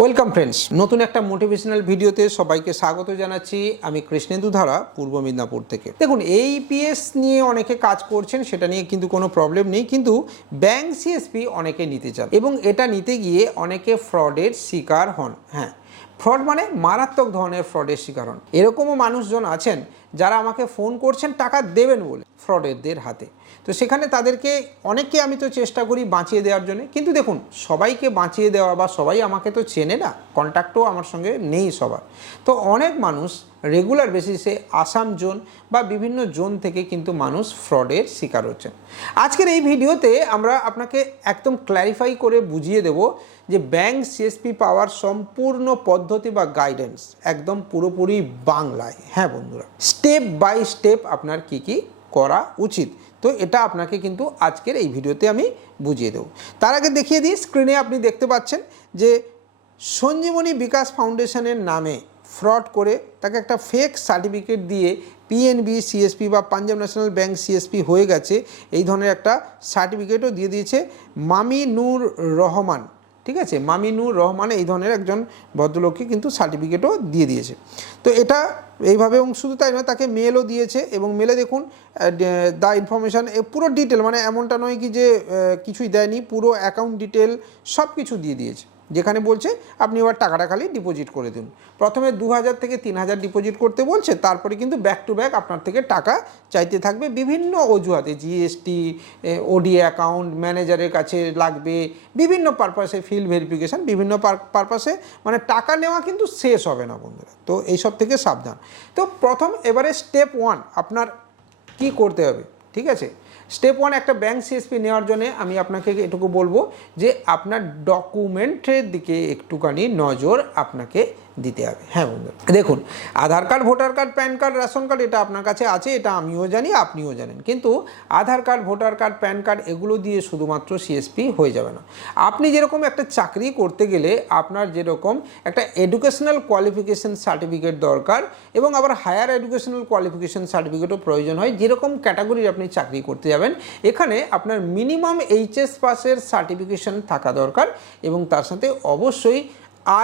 Welcome friends নতুন একটা motivational ভিডিওতে সবাইকে স্বাগত জানাচ্ছি। আমি কৃষ্ণেন্দু ধারা, পূর্ব মেদিনীপুর থেকে। দেখুন, এই পিএস নিয়ে অনেকে কাজ করছেন, সেটা নিয়ে কিন্তু কোনো প্রবলেম নেই, কিন্তু ব্যাংক সিএসপি অনেকে নিতে চান। এবং এটা নিতে গিয়ে অনেকে ফ্রডের শিকার হন। হ্যাঁ ফ্রড মানে মারাত্মক ধরনের ফ্রডের শিকার হন। এরকমও মানুষজন আছেন, যারা আমাকে ফোন করছেন, টাকা দেবেন বলে ফ্রডেরদের হাতে। তো সেখানে তাদেরকে, অনেককে আমি তো চেষ্টা করি বাঁচিয়ে দেওয়ার জন্য। কিন্তু দেখুন, সবাইকে বাঁচিয়ে দেওয়া বা সবাই আমাকে তো চেনে না কন্ট্যাক্টও আমার সঙ্গে নেই সবার। তো অনেক মানুষ রেগুলার বেসিসে আসাম জোন বা বিভিন্ন জোন থেকে কিন্তু মানুষ ফ্রডের শিকার হচ্ছেন। আজকের এই ভিডিওতে আমরা আপনাকে একদম ক্ল্যারিফাই করে বুঝিয়ে দেব যে ব্যাংক সিএসপি পাওয়ার সম্পূর্ণ পদ্ধতি বা গাইডেন্স একদম পুরোপুরি বাংলায়। হ্যাঁ বন্ধুরা স্টেপ বাই স্টেপ আপনার কি কি করা উচিত। তো এটা আপনাকে কিন্তু আজকের এই ভিডিওতে আমি বুঝিয়ে দেবো। তার আগে দেখিয়ে দিই স্ক্রিনে আপনি দেখতে পাচ্ছেন যে সঞ্জীবনী বিকাশ ফাউন্ডেশনের নামে ফ্রড করে তাকে একটা ফেক সার্টিফিকেট দিয়ে পিএনবি সিএসপি বা পাঞ্জাব ন্যাশনাল ব্যাংক সিএসপি হয়ে গেছে। এই ধরনের একটা সার্টিফিকেটও দিয়ে দিয়েছে মামি নূর রহমান। ঠিক আছে? মামিনুর রহমান এই ধরনের একজন ভদ্রলোককে কিন্তু সার্টিফিকেটও দিয়ে দিয়েছে। তো এটা এইভাবে এবং শুধু তাই নয়, তাকে মেলও দিয়েছে এবং মেলে দেখুন দা ইনফরমেশান পুরো ডিটেল মানে এমনটা নয় কি যে কিছুই দেয়নি, পুরো অ্যাকাউন্ট ডিটেল সব কিছু দিয়ে দিয়েছে। যেখানে বলছে আপনি এবার টাকাটা খালি ডিপোজিট করে দিন। প্রথমে দু হাজার থেকে তিন হাজার ডিপোজিট করতে বলছে, তারপরে কিন্তু ব্যাক টু ব্যাক আপনার থেকে টাকা চাইতে থাকবে বিভিন্ন অজুহাতে জিএসটি ওডি অ্যাকাউন্ট ম্যানেজারের কাছে লাগবে, বিভিন্ন পারপাসে ফিল্ড ভেরিফিকেশান বিভিন্ন পারপাসে মানে টাকা নেওয়া কিন্তু শেষ হবে না বন্ধুরা। তো এইসব থেকে সাবধান। তো প্রথম এবারে স্টেপ ওয়ান আপনার কি করতে হবে? ঠিক আছে? স্টেপ ওয়ান একটা ব্যাংক সিএসপি নেওয়ার জন্য আমি আপনাকে এটুকু বলব যে আপনার ডকুমেন্টের দিকে একটুখানি নজর আপনাকে দিতে হবে। হ্যাঁ বন্ধু। দেখুন, Aadhaar card, voter card, PAN card, ration card এটা আপনার কাছে আছে, এটা আমিও জানি, আপনিও জানেন। কিন্তু Aadhaar card, voter card, PAN card এগুলো দিয়ে শুধুমাত্র সিএসপি হয়ে যাবে না। আপনি যেরকম একটা চাকরি করতে গেলে আপনার যেরকম একটা এডুকেশনাল কোয়ালিফিকেশন সার্টিফিকেট দরকার এবং আবার হায়ার এডুকেশনাল কোয়ালিফিকেশন সার্টিফিকেটও প্রয়োজন হয়, যেরকম ক্যাটাগরির আপনি চাকরি করতে যাবেন, এখানে আপনার মিনিমাম এইচএস পাসের সার্টিফিকেশন থাকা দরকার এবং তার সাথে অবশ্যই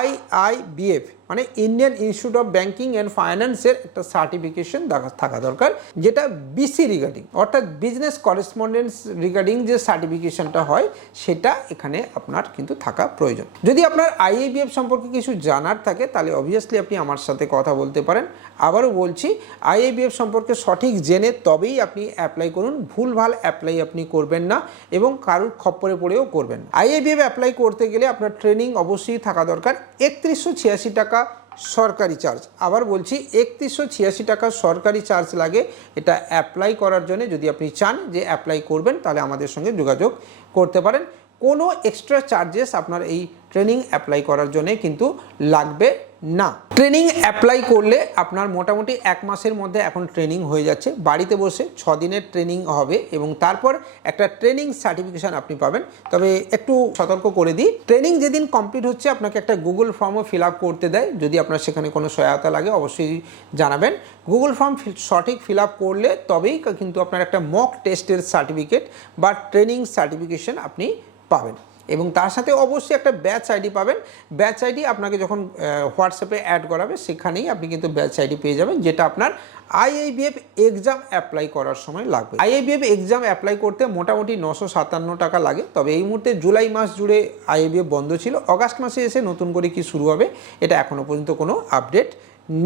আইআইবিএফ মানে Indian institute of banking and ফাইন্যান্সের একটা সার্টিফিকেশন থাকা দরকার, যেটা বিসি রিগার্ডিং অর্থাৎ বিজনেস করেসপন্ডেন্স রিগার্ডিং যে সার্টিফিকেশনটা হয়, সেটা এখানে আপনার কিন্তু থাকা প্রয়োজন। যদি আপনার আইএবিএফ সম্পর্কে কিছু জানার থাকে, তাহলে অবভিয়াসলি আপনি আমার সাথে কথা বলতে পারেন। আবারও বলছি আইএবিএফ সম্পর্কে সঠিক জেনে তবেই আপনি অ্যাপ্লাই করুন, ভুলভাল অ্যাপ্লাই আপনি করবেন না এবং কারুর খপ্পরে পড়েও করবেন আইএবিএফ অ্যাপ্লাই করতে গেলে আপনার ট্রেনিং অবশ্যই থাকা দরকার। একত্রিশশো ছিয়াশি টাকা সরকারি চার্জ। আবার বলছি, একত্রিশশো ছিয়াশি টাকা সরকারি চার্জ লাগে। এটা অ্যাপ্লাই করার জন্য যদি আপনি চান যে অ্যাপ্লাই করবেন, তাহলে আমাদের সঙ্গে যোগাযোগ করতে পারেন। কোনো এক্সট্রা চার্জেস আপনার এই ট্রেনিং অ্যাপ্লাই করার জন্যে কিন্তু লাগবে। না। ট্রেনিং অ্যাপ্লাই করলে আপনার মোটামুটি এক মাসের মধ্যে এখন ট্রেনিং হয়ে যাচ্ছে। বাড়িতে বসে ছ দিনের ট্রেনিং হবে এবং তারপর একটা ট্রেনিং সার্টিফিকেশান আপনি পাবেন। তবে একটু সতর্ক করে দিই ট্রেনিং যেদিন কমপ্লিট হচ্ছে, আপনাকে একটা গুগল ফর্মও ফিল আপ করতে দেয়। যদি আপনার সেখানে কোনো সহায়তা লাগে, অবশ্যই জানাবেন। গুগল ফর্ম সঠিক ফিল আপ করলে তবেই কিন্তু আপনার একটা মক টেস্টের সার্টিফিকেট বা ট্রেনিং সার্টিফিকেশন আপনি পাবেন। এবং তার সাথে অবশ্যই একটা ব্যাচ আইডি পাবেন। ব্যাচ আইডি আপনাকে যখন হোয়াটসঅ্যাপে অ্যাড করাবে, সেখানেই আপনি কিন্তু ব্যাচ আইডি পেয়ে যাবেন, যেটা আপনার আইআইবিএফ এক্সাম অ্যাপ্লাই করার সময় লাগবে। আইআইবিএফ এক্সাম অ্যাপ্লাই করতে মোটামুটি নশো সাতান্ন টাকা লাগে, তবে এই মুহূর্তে জুলাই মাস জুড়ে আইআইবিএফ বন্ধ ছিল। অগাস্ট মাসে এসে নতুন করে কি শুরু হবে, এটা এখনও পর্যন্ত কোনো আপডেট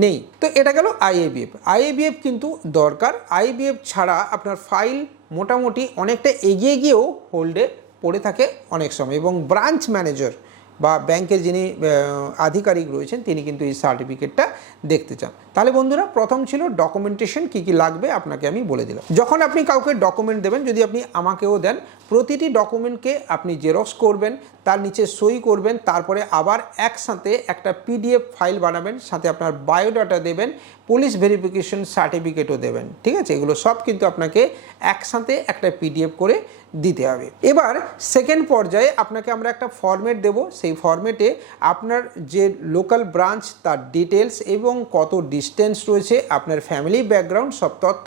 নেই। তো এটা গেল আইএবিএফ আইএবিএফ কিন্তু দরকার। আইবিএফ ছাড়া আপনার ফাইল মোটামুটি অনেকটা এগিয়ে গিয়েও হোল্ডে পড়ে থাকে অনেক সময় এবং ব্রাঞ্চ ম্যানেজার বা ব্যাংকের যিনি আধিকারিক রয়েছেন, তিনি কিন্তু এই সার্টিফিকেটটা দেখতে চান। তাহলে বন্ধুরা, প্রথম ছিল ডকুমেন্টেশন কি কি লাগবে আপনাকে আমি বলে দিলাম। যখন আপনি কাউকে ডকুমেন্ট দেবেন, যদি আপনি আমাকেও দেন, প্রতিটি ডকুমেন্টকে আপনি জেরক্স করবেন তার নিচে সই করবেন, তারপরে আবার একসাথে একটা পিডিএফ ফাইল বানাবেন, সাথে আপনার বায়োডাটা দেবেন পুলিশ ভেরিফিকেশন সার্টিফিকেটও দেবেন। ঠিক আছে? এগুলো সব কিন্তু আপনাকে একসাথে একটা পিডিএফ করে দিতে হবে। এবার সেকেন্ড পর্যায়ে আপনাকে আমরা একটা ফরম্যাট দেব। সেই ফরম্যাটে আপনার যে লোকাল ব্রাঞ্চ তার ডিটেলস এবং কত ডিস্টেন্স রয়েছে, আপনার ফ্যামিলি ব্যাকগ্রাউন্ড সব তথ্য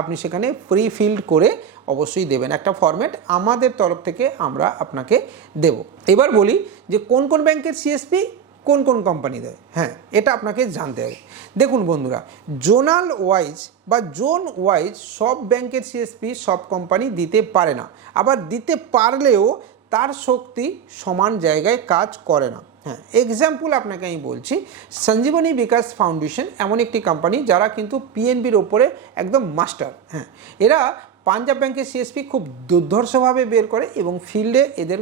আপনি সেখানে প্রি ফিল্ড করে অবশ্যই দেবেন। একটা ফরম্যাট আমাদের তরফ থেকে আমরা আপনাকে দেব। এবার বলি যে কোন কোন ব্যাংকের সিএসপি কোন কোন কোম্পানি দেয়? হ্যাঁ এটা আপনাকে জানতে হবে। দেখুন বন্ধুরা জোনাল ওয়াইজ বা জোন ওয়াইজ সব ব্যাংকের সিএসপি সব কোম্পানি দিতে পারে না। আবার দিতে পারলেও তার শক্তি সমান জায়গায় কাজ করে না। হ্যাঁ এক্সাম্পল আপনাকে আমি বলছি, সঞ্জীবনী বিকাশ ফাউন্ডেশন এমন একটি কোম্পানি যারা কিন্তু পিএনবির ওপরে একদম মাস্টার হ্যাঁ। এরা পাঞ্জাব ব্যাংকের সিএসপি খুব দুর্ধর্ষভাবে বের করে এবং ফিল্ডে এদের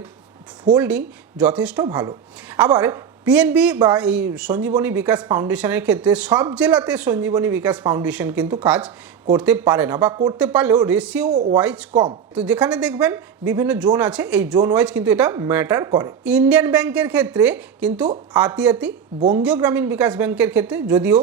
ফোল্ডিং যথেষ্ট ভালো। আবার পিএনবি বা এই সঞ্জীবনী বিকাশ ফাউন্ডেশনের ক্ষেত্রে সব জেলাতে সঞ্জীবনী বিকাশ ফাউন্ডেশন কিন্তু কাজ করতে পারে না বা করতে পারলেও রেশিও ওয়াইজ কম। তো যেখানে দেখবেন বিভিন্ন জোন আছে, এই জোন ওয়াইজ কিন্তু এটা ম্যাটার করে। ইন্ডিয়ান ব্যাংকের ক্ষেত্রে কিন্তু আতিয়াতি বঙ্গীয় গ্রামীণ বিকাশ ব্যাংকের ক্ষেত্রে যদিও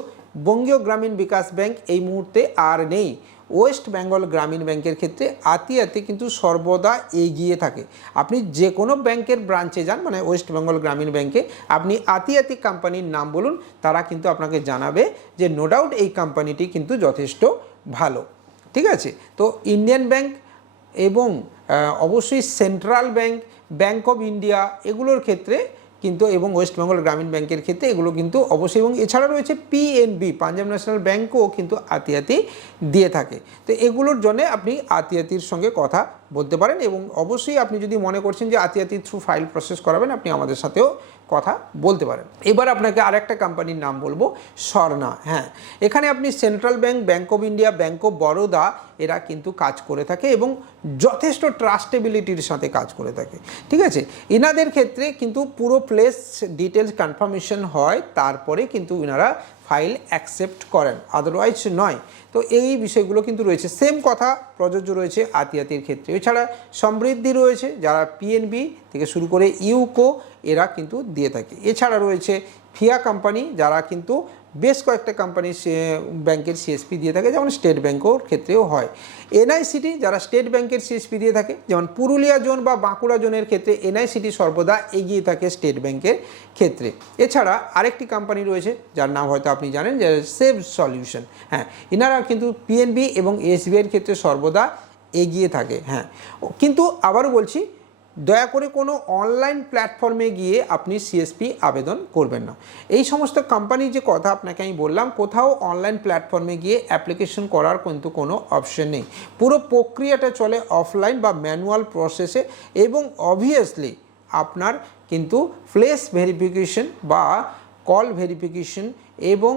বঙ্গীয় গ্রামীণ বিকাশ ব্যাংক এই মুহূর্তে আর নেই। ওয়েস্ট বেঙ্গল গ্রামীণ ব্যাংকের ক্ষেত্রে আতিয়াতে কিন্তু সর্বদা এগিয়ে থাকে। আপনি যে কোনো ব্যাংকের ব্রাঞ্চে যান মানে ওয়েস্ট বেঙ্গল গ্রামীণ ব্যাংকে, আপনি আতিয়াতি কোম্পানির নাম বলুন, তারা কিন্তু আপনাকে জানাবে যে নো ডাউট এই কোম্পানিটি কিন্তু যথেষ্ট ভালো। ঠিক আছে? তো ইন্ডিয়ান ব্যাংক এবং অবশ্যই central bank bank of India, এগুলোর ক্ষেত্রে কিন্তু এবং ওয়েস্ট বেঙ্গল গ্রামীণ ব্যাংকের ক্ষেত্রে এগুলো কিন্তু অবশ্যই এবং এছাড়া রয়েছে পিএনবি পাঞ্জাব ন্যাশনাল ব্যাঙ্কও কিন্তু আতিয়াতি দিয়ে থাকে। তো এগুলোর জন্য আপনি আতিয়াতির সঙ্গে কথা বলতে পারেন এবং অবশ্যই আপনি যদি মনে করছেন যে আতিয়াতির থ্রু ফাইল প্রসেস করাবেন, আপনি আমাদের সাথেও কথা বলতে পারেন। এবার আপনাকে আরেকটা কোম্পানির নাম বলব, স্বর্ণা। হ্যাঁ এখানে আপনি central bank bank of India bank of Baroda এরা কিন্তু কাজ করে থাকে এবং যথেষ্ট ট্রাস্টেবিলিটির সাথে কাজ করে থাকে। ঠিক আছে? এনাদের ক্ষেত্রে কিন্তু পুরো প্লেস ডিটেলস কনফার্মেশন হয়, তারপরে কিন্তু এনারা ফাইল অ্যাকসেপ্ট করেন। আদারওয়াইজ নয়। তো এই বিষয়গুলো কিন্তু রয়েছে। সেম কথা প্রযোজ্য রয়েছে আতিয়াতির ক্ষেত্রে। এছাড়া সমৃদ্ধি রয়েছে, যারা পিএনবি থেকে শুরু করে ইউকো এরা কিন্তু দিয়ে থাকে। এছাড়া রয়েছে ফিয়া কোম্পানি যারা কিন্তু বেশ কয়েকটা কোম্পানি ব্যাংকের সিএসপি দিয়ে থাকে, যেমন স্টেট ব্যাংকও ক্ষেত্রেও হয়। এনআইসিটি যারা স্টেট ব্যাংকের সিএসপি দিয়ে থাকে, যেমন পুরুলিয়া জোন বা বাঁকুড়া জোনের ক্ষেত্রে এনআইসিটি সর্বদা এগিয়ে থাকে স্টেট ব্যাংকের ক্ষেত্রে। এছাড়া আরেকটি কোম্পানি রয়েছে, যার নাম হয়তো আপনি জানেন, যে সেভ সলিউশন হ্যাঁ এনারা কিন্তু পিএনবি এবং এসবিআইয়ের ক্ষেত্রে সর্বদা এগিয়ে থাকে। হ্যাঁ কিন্তু আবারও বলছি দয়া করে কোনো অনলাইন প্ল্যাটফর্মে গিয়ে আপনি সিএসপি আবেদন করবেন না। এই সমস্ত কোম্পানির যে কথা আপনাকে আমি বললাম, কোথাও অনলাইন প্ল্যাটফর্মে গিয়ে অ্যাপ্লিকেশন করার কিন্তু কোনো অপশন নেই। পুরো প্রক্রিয়াটা চলে অফলাইন বা ম্যানুয়াল প্রসেসে এবং অবভিয়াসলি আপনার কিন্তু ফ্লেস ভেরিফিকেশন বা কল ভেরিফিকেশন এবং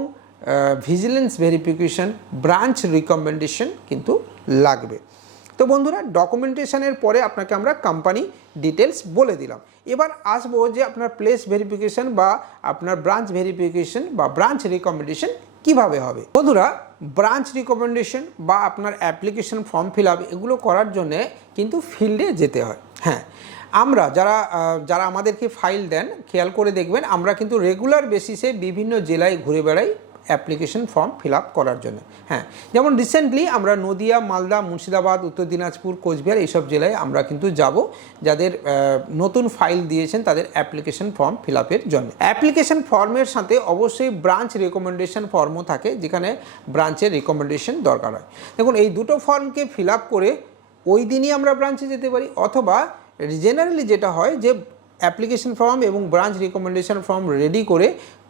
ভিজিলেন্স ভেরিফিকেশন ব্রাঞ্চ রিকমেন্ডেশন কিন্তু লাগবে। তো বন্ধুরা ডকুমেন্টেশনের পরে আপনাকে আমরা কোম্পানি ডিটেলস বলে দিলাম। এবার আসব যে আপনার প্লেস ভেরিফিকেশন বা আপনার ব্রাঞ্চ ভেরিফিকেশন বা ব্রাঞ্চ রিকমেন্ডেশন কীভাবে হবে। বন্ধুরা ব্রাঞ্চ রিকমেন্ডেশন বা আপনার অ্যাপ্লিকেশন ফর্ম ফিল আপ এগুলো করার জন্যে কিন্তু ফিল্ডে যেতে হয়। হ্যাঁ আমরা যারা যারা আমাদেরকে ফাইল দেন, খেয়াল করে দেখবেন, আমরা কিন্তু রেগুলার বেসিসে বিভিন্ন জেলায় ঘুরে বেড়াই। অ্যাপ্লিকেশন ফর্ম ফিল আপ করার জন্য। হ্যাঁ যেমন রিসেন্টলি আমরা নদিয়া, মালদা, মুর্শিদাবাদ, উত্তর দিনাজপুর, কোচবিহার এইসব জেলায় আমরা কিন্তু যাব, যাদের নতুন ফাইল দিয়েছেন তাদের অ্যাপ্লিকেশন ফর্ম ফিল আপের জন্য। অ্যাপ্লিকেশন ফর্মের সাথে অবশ্যই ব্রাঞ্চ রেকমেন্ডেশন ফর্মও থাকে, যেখানে ব্রাঞ্চের রেকমেন্ডেশন দরকার হয়। দেখুন, এই দুটো ফর্মকে ফিল আপ করে ওই দিনই আমরা ব্রাঞ্চে যেতে পারি, অথবা জেনারেলি যেটা হয় যে অ্যাপ্লিকেশন ফর্ম এবং ব্রাঞ্চ রেকমেন্ডেশন ফর্ম রেডি করে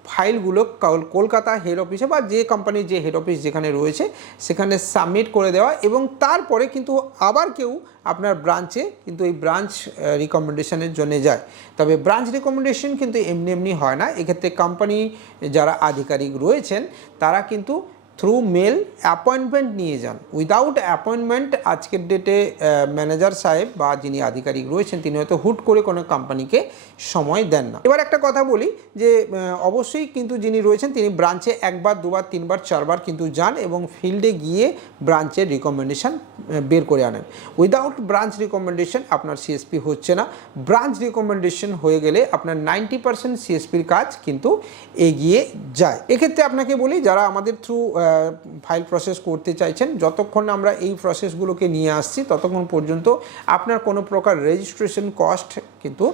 ফাইলগুলো কল- কলকাতা হেড অফিসে বা যে কোম্পানির যে হেড অফিস যেখানে রয়েছে, সেখানে সাবমিট করে দেওয়া এবং তারপরে কিন্তু আবার কেউ আপনার ব্রাঞ্চে কিন্তু এই ব্রাঞ্চ রিকমেন্ডেশনের জন্য যায়। তবে ব্রাঞ্চ রিকমেন্ডেশন কিন্তু এমনি এমনি হয় না। এক্ষেত্রে কোম্পানি যারা আধিকারিক রয়েছেন, তারা কিন্তু থ্রু মেল অ্যাপয়েন্টমেন্ট নিয়ে যান। উইদাউট অ্যাপয়েন্টমেন্ট আজকের ডেটে ম্যানেজার সাহেব বা যিনি আধিকারিক রয়েছেন, তিনি হয়তো হুট করে কোনো কোম্পানিকে সময় দেন না। এবার একটা কথা বলি যে অবশ্যই কিন্তু যিনি রয়েছেন, তিনি ব্রাঞ্চে একবার, দুবার, তিনবার, চারবার কিন্তু যান এবং ফিল্ডে গিয়ে ব্রাঞ্চের রিকমেন্ডেশন বের করে আনেন। উইদাউট ব্রাঞ্চ রিকমেন্ডেশন আপনার সিএসপি হচ্ছে না। ব্রাঞ্চ রিকমেন্ডেশন হয়ে গেলে আপনার নাইনটি পার্সেন্ট সিএসপির কাজ কিন্তু এগিয়ে যায়। এক্ষেত্রে আপনাকে বলি, যারা আমাদের থ্রু ফাইল প্রসেস করতে চাইছেন, যতক্ষণ আমরা এই প্রসেসগুলোকে নিয়ে আসছি, ততক্ষণ পর্যন্ত আপনার কোনো প্রকার রেজিস্ট্রেশন কস্ট কিন্তু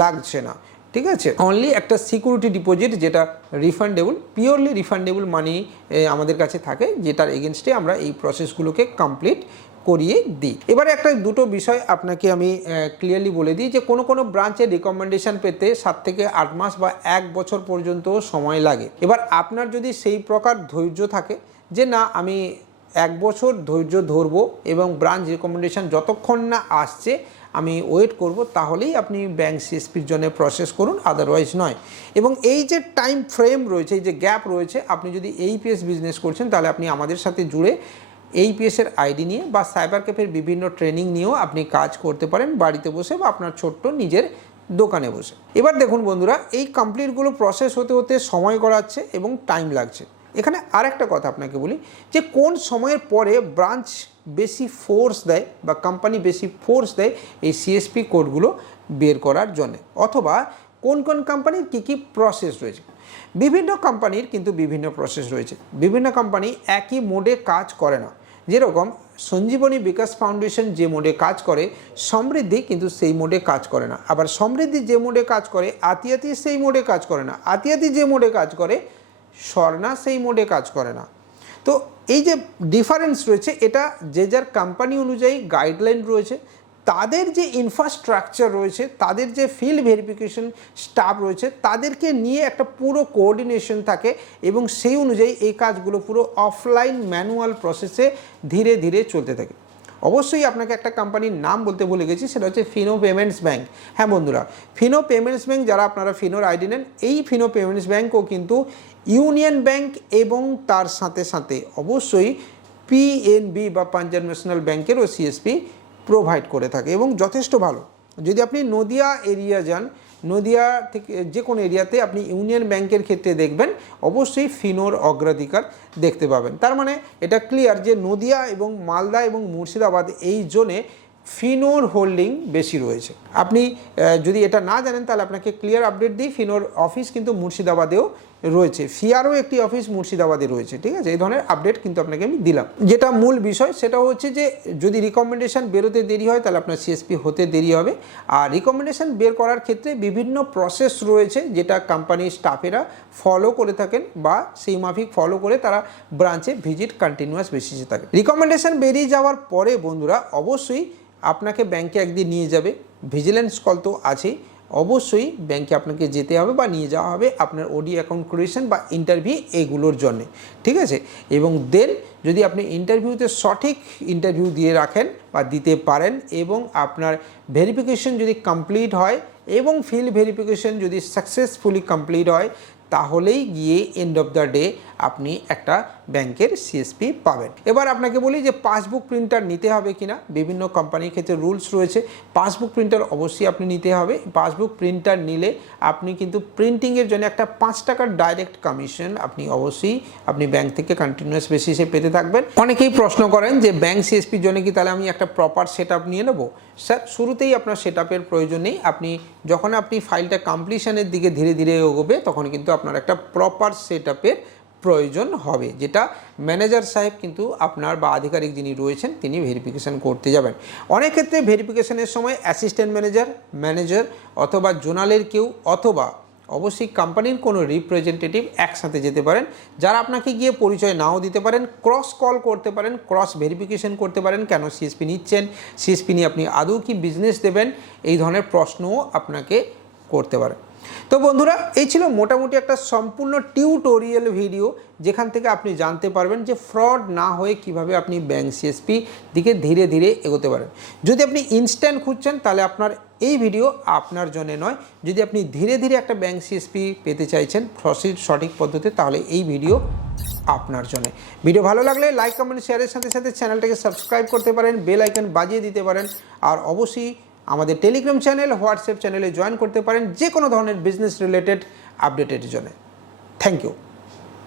লাগছে না। ঠিক আছে? অনলি একটা সিকিউরিটি ডিপোজিট যেটা রিফান্ডেবল পিওরলি রিফান্ডেবল মানি আমাদের কাছে থাকে, যেটার এগেনস্টে আমরা এই প্রসেসগুলোকে কমপ্লিট করিয়ে দিই। এবারে একটা দুটো বিষয় আপনাকে আমি ক্লিয়ারলি বলে দিই যে কোনো কোনো ব্রাঞ্চের রিকমেন্ডেশন পেতে সাত থেকে আট মাস বা এক বছর পর্যন্ত সময় লাগে। এবার আপনার যদি সেই প্রকার ধৈর্য থাকে যে না, আমি এক বছর ধৈর্য ধরবো এবং ব্রাঞ্চ রিকমেন্ডেশন যতক্ষণ না আসছে, আমি ওয়েট করব, তাহলেই আপনি ব্যাংক সিএসপির জন্য প্রসেস করুন আদারওয়াইজ নয়। এবং এই যে টাইম ফ্রেম রয়েছে, এই যে গ্যাপ রয়েছে, আপনি যদি এইপিএস বিজনেস করছেন, তাহলে আপনি আমাদের সাথে জুড়ে এইপিএসের আইডি নিয়ে বা সাইবার ক্যাফের বিভিন্ন ট্রেনিং নিয়েও আপনি কাজ করতে পারেন বাড়িতে বসে বা আপনার ছোট্ট নিজের দোকানে বসে। এবার দেখুন বন্ধুরা, এই কমপ্লিটগুলো প্রসেস হতে হতে সময় গড়াচ্ছে এবং টাইম লাগছে। এখানে আরেকটা কথা আপনাকে বলি, যে কোন সময়ের পরে ব্রাঞ্চ বেশি ফোর্স দেয় বা কোম্পানি বেশি ফোর্স দেয় এই সিএসপি কোডগুলো বের করার জন্য, অথবা কোন কোন কোম্পানির কী কী প্রসেস রয়েছে। বিভিন্ন কোম্পানির কিন্তু বিভিন্ন প্রসেস রয়েছে। বিভিন্ন কোম্পানি একই মোডে কাজ করে না। যেরকম সঞ্জীবনী বিকাশ ফাউন্ডেশন যে মোডে কাজ করে, সমৃদ্ধি কিন্তু সেই মোডে কাজ করে না। আবার সমৃদ্ধি যে মোডে কাজ করে, আতিয়াতি সেই মোডে কাজ করে না। আতিয়াতি যে মোডে কাজ করে, স্বর্ণা সেই মোডে কাজ করে না। তো এই যে ডিফারেন্স রয়েছে, এটা যে যার কোম্পানি অনুযায়ী গাইডলাইন রয়েছে তাদের যে ইনফ্রাস্ট্রাকচার রয়েছে, তাদের যে ফিল্ড ভেরিফিকেশন স্টাফ রয়েছে, তাদেরকে নিয়ে একটা পুরো কোঅর্ডিনেশন থাকে এবং সেই অনুযায়ী এই কাজগুলো পুরো অফলাইন ম্যানুয়াল প্রসেসে ধীরে ধীরে চলতে থাকে। অবশ্যই আপনাকে একটা কোম্পানির নাম বলতে ভুলে গেছি, সেটা হচ্ছে ফিনো পেমেন্টস ব্যাঙ্ক হ্যাঁ বন্ধুরা ফিনো পেমেন্টস ব্যাঙ্ক যারা আপনারা ফিনোর আইডি নেন, এই ফিনো পেমেন্টস ব্যাঙ্কও কিন্তু ইউনিয়ন ব্যাঙ্ক এবং তার সাথে সাথে অবশ্যই পিএনবি বা পাঞ্জাব ন্যাশনাল ব্যাঙ্কেরও সিএসপি প্রোভাইড করে থাকে এবং যথেষ্ট ভালো। যদি আপনি নদিয়া এরিয়া যান, নদিয়া থেকে যে কোনো এরিয়াতে আপনি ইউনিয়ন ব্যাংকের ক্ষেত্রে দেখবেন, অবশ্যই ফিনোর অগ্রাধিকার দেখতে পাবেন। তার মানে এটা ক্লিয়ার যে নদিয়া এবং মালদা এবং মুর্শিদাবাদ এই জোনে ফিনোর হোল্ডিং বেশি রয়েছে। আপনি যদি এটা না জানেন, তাহলে আপনাকে ক্লিয়ার আপডেট দিই। ফিনোর অফিস কিন্তু মুর্শিদাবাদেও রয়েছে। ফিয়ারও একটি অফিস মুর্শিদাবাদে রয়েছে, ঠিক আছে? এই ধরনের আপডেট কিন্তু আপনাকে আমি দিলাম। যেটা মূল বিষয়, সেটা হচ্ছে যে, যদি রিকমেন্ডেশন বেরোতে দেরি হয়, তাহলে আপনার সিএসপি হতে দেরি হবে। আর রিকমেন্ডেশন বের করার ক্ষেত্রে বিভিন্ন প্রসেস রয়েছে, যেটা কোম্পানির স্টাফেরা ফলো করে থাকেন বা সেই মাফিক ফলো করে তারা ব্রাঞ্চে ভিজিট কন্টিনিউয়াস বেসিসে থাকে। রিকমেন্ডেশন বেরিয়ে যাওয়ার পরে, বন্ধুরা, অবশ্যই আপনাকে ব্যাংকে একদিন নিয়ে যাবে। ভিজিলেন্স কল তো আছেই। অবশ্যই ব্যাংকে আপনাকে যেতে হবে বা নিয়ে যাওয়া হবে আপনার ওডি অ্যাকাউন্ট ক্রিয়েশন বা ইন্টারভিউ এগুলোর জন্যে, ঠিক আছে? এবং দেন যদি আপনি ইন্টারভিউতে সঠিক ইন্টারভিউ দিয়ে রাখেন বা দিতে পারেন এবং আপনার ভেরিফিকেশন যদি কমপ্লিট হয় এবং ফিল্ড ভেরিফিকেশন যদি সাকসেসফুলি কমপ্লিট হয়, তাহলেই গিয়ে এন্ড অফ দ্য ডে আপনি একটা ব্যাংকের সিএসপি পাবেন। এবার আপনাকে বলি যে পাসবুক প্রিন্টার নিতে হবে কিনা। বিভিন্ন কোম্পানির ক্ষেত্রে রুলস রয়েছে। পাসবুক প্রিন্টার অবশ্যই আপনি নিতে হবে। পাসবুক প্রিন্টার নিলে আপনি কিন্তু প্রিন্টিংয়ের জন্য একটা পাঁচ টাকার ডাইরেক্ট কমিশন আপনি অবশ্যই আপনি ব্যাংক থেকে কন্টিনিউয়াস বেসিসে পেতে থাকবেন। অনেকেই প্রশ্ন করেন যে ব্যাংক সিএসপির জন্য কি তাহলে আমি একটা প্রপার সেট নিয়ে নেব? স্যার, শুরুতেই আপনার সেট প্রয়োজন নেই। আপনি যখন আপনি ফাইলটা কমপ্লিশনের দিকে ধীরে ধীরে এগোবে, তখন কিন্তু আপনার একটা প্রপার সেট প্রয়োজন হবে, যেটা ম্যানেজার সাহেব কিন্তু আপনার বা আধিকারিক যিনি রয়েছেন তিনি ভেরিফিকেশন করতে যাবেন। অনেক ক্ষেত্রে ভেরিফিকেশানের সময় অ্যাসিস্ট্যান্ট ম্যানেজার ম্যানেজার অথবা জোনালের কেউ অথবা অবশ্যই কোম্পানির কোনো রিপ্রেজেন্টেটিভ একসাথে যেতে পারেন, যারা আপনাকে গিয়ে পরিচয় নাও দিতে পারেন ক্রস কল করতে পারেন ক্রস ভেরিফিকেশন করতে পারেন, কেন সিএসপি নিচ্ছেন সিএসপি নিয়ে আপনি আদৌ কি বিজনেস দেবেন, এই ধরনের প্রশ্নও আপনাকে করতে পারেন। তো বন্ধুরা, এই ছিল মোটামুটি একটা সম্পূর্ণ টিউটোরিয়াল ভিডিও যেখান থেকে আপনি জানতে পারবেন যে ফ্রড না হয়ে কীভাবে আপনি ব্যাংক সিএসপি দিকে ধীরে ধীরে এগোতে পারেন। যদি আপনি ইনস্ট্যান্ট খুঁজছেন, তাহলে আপনার এই ভিডিও আপনার জন্য নয়। যদি আপনি ধীরে ধীরে একটা ব্যাংক সিএসপি পেতে চাইছেন সঠিক পদ্ধতি তাহলে এই ভিডিও আপনার জন্য। ভিডিও ভালো লাগলে লাইক কমেন্ট শেয়ারের সাথে সাথে চ্যানেলটাকে সাবস্ক্রাইব করতে পারেন বেল আইকন বাজিয়ে দিতে পারেন, আর অবশ্যই আমাদের টেলিগ্রাম চ্যানেল হোয়াটসঅ্যাপ চ্যানেলে জয়েন করতে পারেন যে কোনো ধরনের বিজনেস রিলেটেড আপডেটের জন্য। Thank you